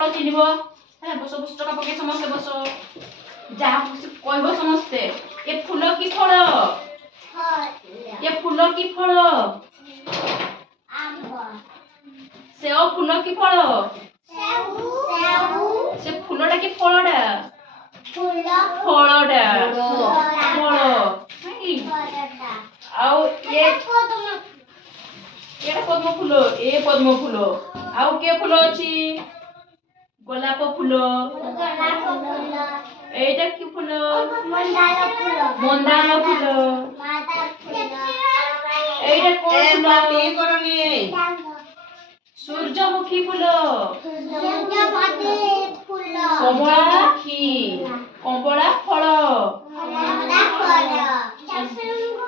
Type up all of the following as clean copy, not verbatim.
चिन्ह है बस बस टका पके समस्ते बस जहाँ कहब समस्ते ये फूल की फल ये फूल की फल सेव फूल की फल से फूलटा की फलटा फलटा फल आउ ये पद्म फूल ए पद्म फूल आउ के फूल अछि गोलाप फूल एटा की फूल मंदार फूल एटा कोन फूल सूरजमुखी फूल कमला फल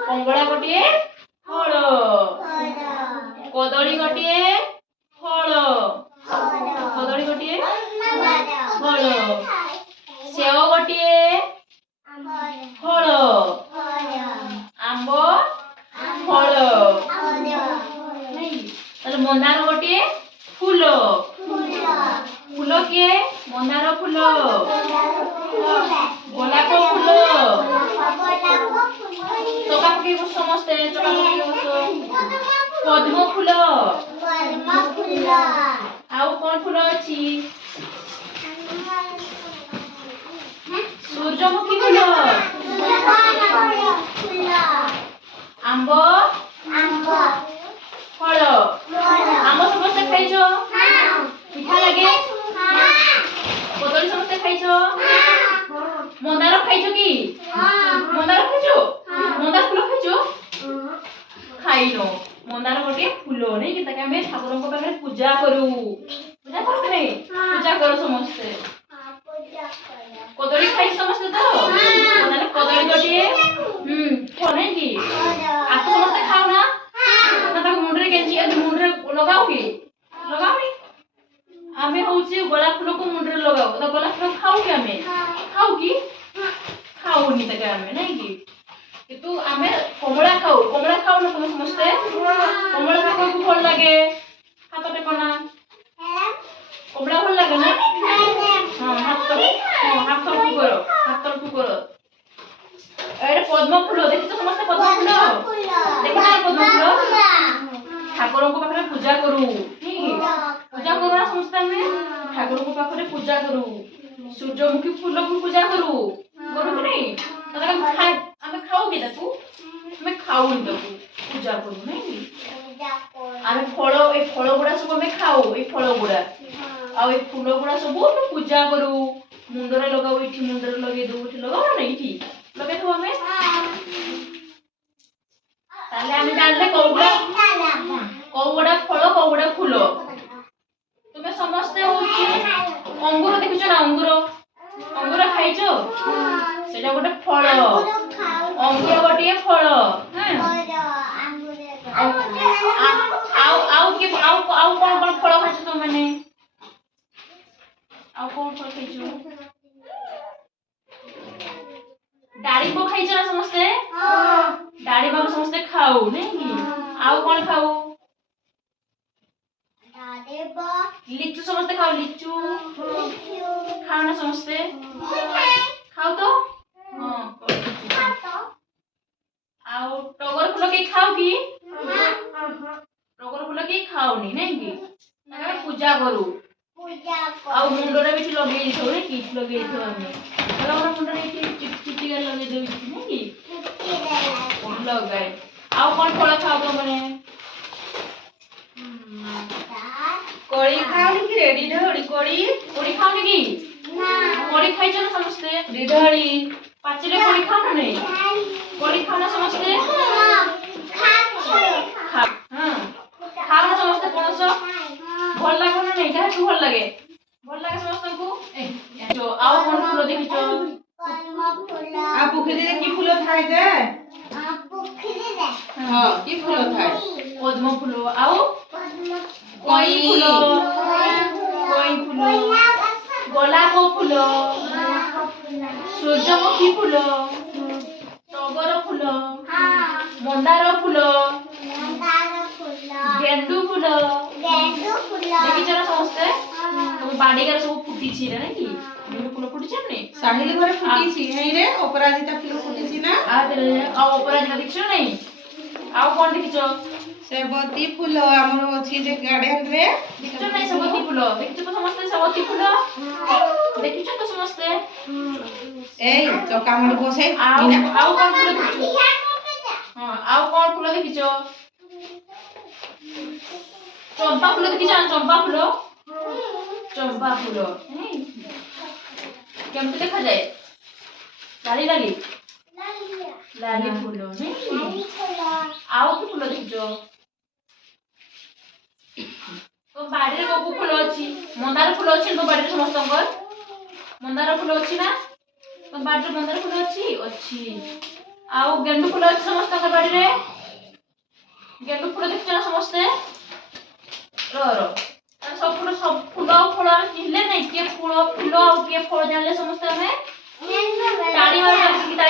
कमला गोटे फल कदली गोटे फल कदली गोटे फल सेव गोटे फल आंब फल ताले मंदार गोटे फूल फूल के मंदार फूल गोलाप फूल चका पके समस्ते चका पके पद्म फूल आउ कौन फूल अछि सूरजमुखी फूल आंब फल आंब समस्ते खाइछो मीठा लगे कदली समस्ते खाइछो मंदार खाइछो कि मंदार खाइछो मंदार फूल खाइछो खाइनो मंदार गोटे फूल नहीं कि ताके हमें ठाकुर को पाखे पूजा करते नहीं पूजा करो समस्ते कदली खाइ समस्ते तो माने कदली गोटे फल नहीं कि आप समस्ते खाओ ना ना मुंडरे केंची मुंडरे लगाओ कि लगाओ हमें होची गोलाप फूल को मुंडरे लगाओ तो गोलाप फूल खाओ कि हमें खाओ कि खाओ नहीं तके हमें नहीं कि किंतु हमें कमला खाओ ना तुम समझते कमला खाओ को फल लागे हाथ पे कोना कमला फल लागे ना हां हाथ को करो अरे पद्म फूल देखि तो समस्त पद्म फूल देखि ना पद्म फूल ठाकुर को पाखरे पूजा करू पूजा करू ना समस्त में ठाकुर को पाखरे पूजा करू सूरजमुखी फूल को पूजा करू कि नहीं तो हमें खाओ कि ताकू हमें खाऊन ताकू पूजा करू नहीं हमें फल ए फल गुडा सब हमें खाओ ए फल गुडा आ ए फूल गुडा सब पूजा करू मुंडरे लगाओ इठी मुंडरे लगे दो इठी लगाओ ना इठी लगे तो हमें ताले हमें जानले कौगुडा फल कौगुडा फूल तुम्हें समझते होची अंगूर देखिছো ना अंगूर खाइছো सेटा गोटे फल अंगूर गोटे फल आउ कौन फल खाइছো तुम माने आउ कौन फल खाइছো डाळिंब खाइছো ना समस्ते डाळिंब समस्ते खाओ नहीं कि आउ कौन खाओ लिचू समस्ते खाओ लिचू खाओ ना समस्ते खाओ तो आउ टगर फूल के खाओ कि टगर फूल के खाओ नहीं कि पूजा करू आउ मुंडरे भी लगे थो रे कि लगे थो हमें हमरा मुंडरे चिपचिपी के लगे दे नहीं कि लगाए आउ कौन फल खाओ तो माने कोड़ी खाओ कि रेडी ढड़ी कोड़ी खाओ कि कोड़ी खाइছো ना समस्ते ढड़ी पाचिले कोड़ी खाओ ना नहीं कोड़ी खाओ ना समस्ते हां खाओ ना समस्ते पणस भल लागो ना नहीं काहे भल लागे समस्त को जो आउ कोन फूल देखिছো आ पोखरी रे की फूल थाय जे आ पोखरी रे हां की फूल थाय पद्म फूल आउ कोई फूल गोलाप फूल सूरजमुखी फूल टगर फूल मंदार फूल गेंडू फूल देखिছো ना समस्ते ତମ ବାଡ଼ିକାରେ ସବୁ ଫୁଟିଛି ରେ ନାଇଁ କି ଗେଣ୍ଡୁ ଫୁଲ ଫୁଟିଛି ଆମନେ ସାହିଲ ଘରେ ଫୁଟିଛି ହେଇରେ ଅପରାଜିତା ଫୁଲ ଫୁଟିଛି ନା ଆଉ ଅପରାଜିତା ଦେଖିଛ ନାଇଁ ଆଉ କଣ ଦେଖିଛ ସେବତୀ ଫୁଲ ଆମର ଅଛି ଯେ ଗାର୍ଡେନ ରେ ଦେଖିଛ ନାଇଁ ସେବତୀ ଫୁଲ ଦେଖିଛ ତ ସମସ୍ତେ ସେବତୀ ଫୁଲ ଦେଖିଛ ତ ସମସ୍ତେ এই চকামড়ি বসে ଆଉ କଣ ଫୁଲ ଦେଖିଛ ହଁ ଆଉ କଣ ଫୁଲ ଦେଖିଛ ଚମ୍ପା ଫୁଲ ଦେଖିଛ ଚମ୍ପା ଫୁଲ କେମିତି ଦେଖାଯାଏ ଲାଲି ଲାଲି ଲାଲି ଫୁଲ ଆଉ କି ଫୁଲ ଦେଖିଛ ତ ବାଡ଼ିରେ କୋଉ ଫୁଲ ଅଛି ମନ୍ଦାର ଫୁଲ ଅଛି ତ ବାଡ଼ିରେ ସମସ୍ତଙ୍କର ମନ୍ଦାର ଫୁଲ ଅଛି ନା ତ ବାଡ଼ିରେ ମନ୍ଦାର ଫୁଲ ଅଛି ଆଉ ଗେଣ୍ଡୁ ଫୁଲ ଅଛି ସମସ୍ତଙ୍କ ବାଡ଼ିରେ ଗେଣ୍ଡୁ ଫୁଲ ଦେଖିଛ ନା ସମସ୍ତେ ସବୁ ଫୁଲ ଆଉ ଫଳ ଆମେ ଚିହ୍ନିଲେ ନାଇଁ କିଏ ଫୁଲ ଆଉ କିଏ ଫଳ ଜାଣିଲେ ସମସ୍ତେ ଆମେ ତାଳି ମାରି